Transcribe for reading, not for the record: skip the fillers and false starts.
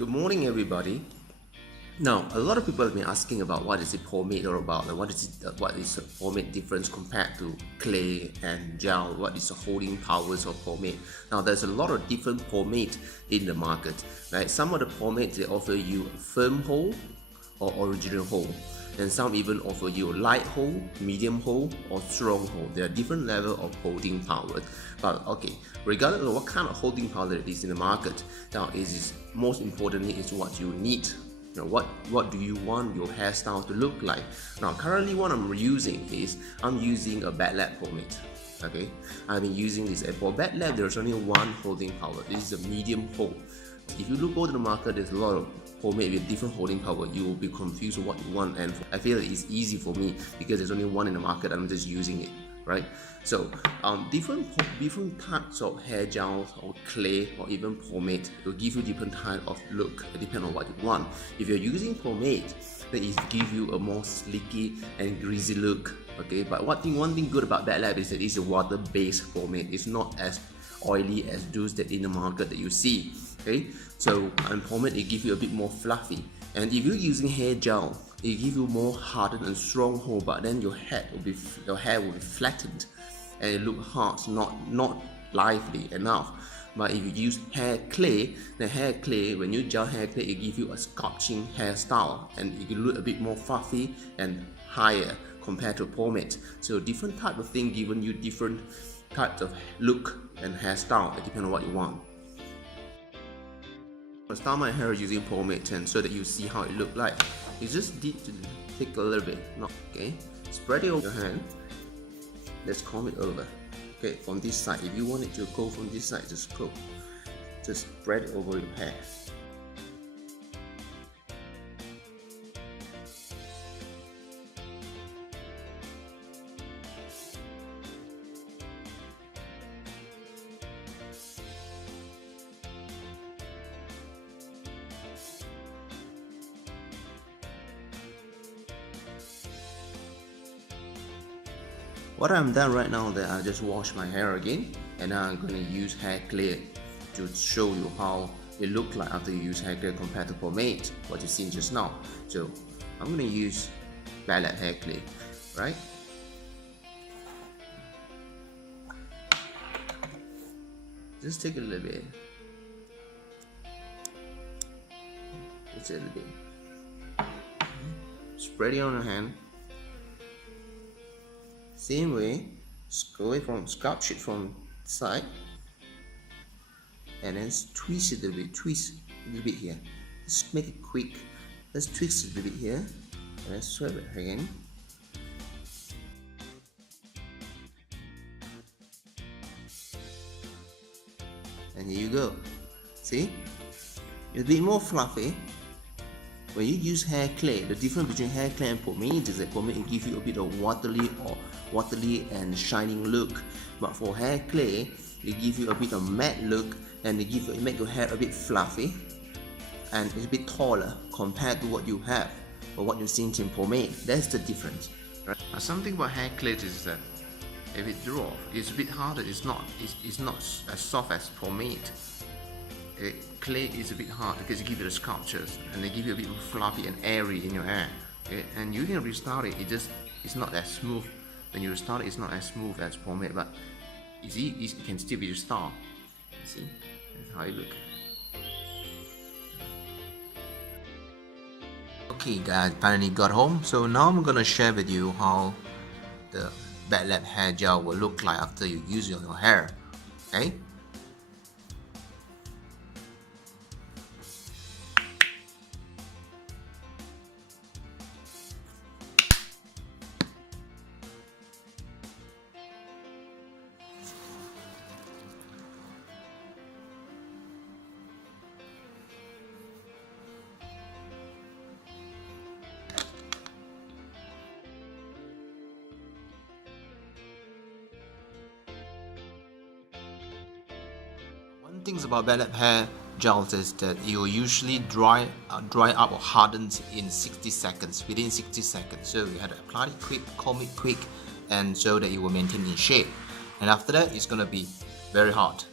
Good morning, everybody. Now, a lot of people have been asking about what is a pomade all about, and what is a pomade difference compared to clay and gel. What is the holding powers of pomade? Now, there's a lot of different pomade in the market. Right? Some of the pomades they offer you a firm hold or original hold, and some even offer you light hold, medium hold, or strong hold. There are different levels of holding power. But okay, regardless of what kind of holding power there is in the market, now most importantly is what you need. What do you want your hairstyle to look like? Now, currently what I'm using a Bad Lab pomade. Okay, I've been using this, and for Bad Lab there's only one holding power. This is a medium hold. If you look over the market, there's a lot of pomade with different holding power. You will be confused with what you want, and I feel it's easy for me because there's only one in the market. I'm just using it, right? So different types of hair gels or clay or even pomade will give you different type of look depending on what you want. If you're using pomade, then it give you a more slicky and greasy look. Okay, but one thing good about Bad Lab is that it's a water-based pomade. It's not as oily as those that in the market that you see. Okay, so pomade it gives you a bit more fluffy, and if you're using hair gel, it gives you more hardened and strong hold, but then your hair will be flattened and it look hard, not lively enough. But if you use hair clay, when you gel hair clay, it gives you a sculpting hairstyle, and it can look a bit more fluffy and higher compared to pomade. So different type of thing giving you different types of look and hairstyle depending on what you want. I start my hair using pomade, and so that you see how it look like. You just need to take a little bit, okay? Spread it over your hand. Let's comb it over. Okay, from this side. If you want it to go from this side, just spread it over your hair. What I'm done right now, that I just wash my hair again, and now I'm going to use hair clay to show you how it looks like after you use hair clay compared to pomade, what you've seen just now. So I'm going to use Bad Lab hair clay, right? Just take a little bit. Just a little bit. Spread it on your hand. Same way, sculpt it from side, and then twist it a little bit here. Just make it quick. Let's twist it a little bit here, and then swipe it again. And here you go. See? It's a bit more fluffy. When you use hair clay, the difference between hair clay and pomade is that pomade will give you a bit of watery and shining look, but for hair clay, it gives you a bit of matte look, and it make your hair a bit fluffy, and it's a bit taller compared to what you have or what you've seen in pomade. That's the difference. Right? Something about hair clay is that if it draws, it's a bit harder. It's not as soft as pomade. Clay is a bit hard because it gives you the sculptures, and they give you a bit more fluffy and airy in your hair. Okay? And you can restart it. It's not as smooth. When you restart it, it's not as smooth as pomade, but it can still be restored. See, that's how it looks. Okay, guys, finally got home. So now I'm gonna share with you how the Bad Lab hair gel will look like after you use it on your hair. Okay. One thing about Bad Lab hair gels is that it will usually dry up or harden in 60 seconds, within 60 seconds. So you have to apply it quick, comb it quick, and so that it will maintain in shape. And after that, it's gonna be very hot.